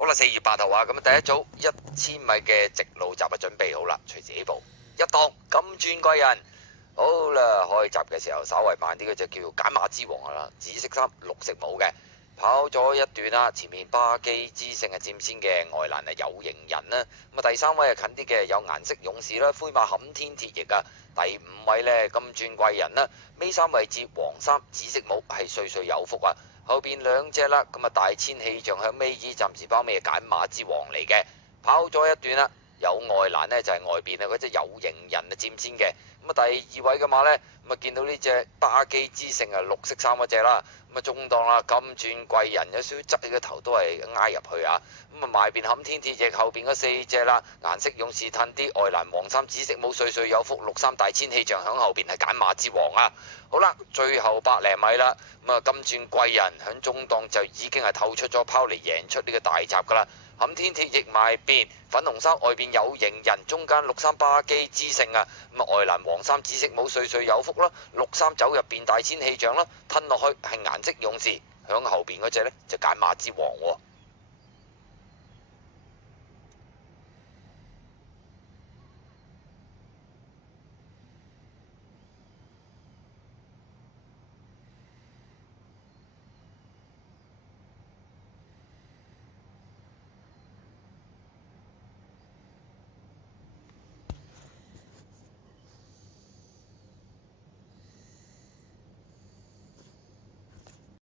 好啦，4月8號啊，咁第一組1000米嘅直路閘啊準備好啦，隨時起步。一檔金鑽貴人，好啦，開閘嘅時候稍為慢啲，嗰隻叫揀馬之王啦，紫色衫綠色帽嘅，跑咗一段啦，前面巴基之星係佔先嘅，外欄係有型人啦，咁啊第三位係近啲嘅有顏色勇士啦，灰馬冚天鐵翼啊，第五位呢，金鑽貴人啦，尾三位置黃衫紫色帽係歲歲有福啊。後邊兩隻啦，咁啊大千氣象響尾二，暫時包尾係揀馬之王嚟嘅，跑咗一段啦，有外欄呢，就係外邊啊嗰隻有型人啊佔先嘅，咁啊第二位嘅馬呢，咁啊見到呢隻巴基之星啊綠色衫嗰隻啦，咁啊中檔啦，金鑽貴人有少少側起個頭都係挨入去啊，咁啊埋邊冚天鐵翼後邊嗰四隻啦，顏色勇士褪啲，外欄黃衫紫色帽歲歲有福，綠衫大千氣象響後邊係揀馬之王啊，好啦，最後百零米啦。咁啊，金鑽貴人響中檔就已經係透出咗拋嚟贏出呢個大閘噶啦。冚天鐵翼埋邊，粉紅衫外邊有型人，中間綠衫巴基之星啊。咁啊，外欄黃衫紫色帽歲歲有福啦，綠衫走入邊大千氣象啦，吞落去係顏色勇士，響後邊嗰隻呢，就揀馬之王喎。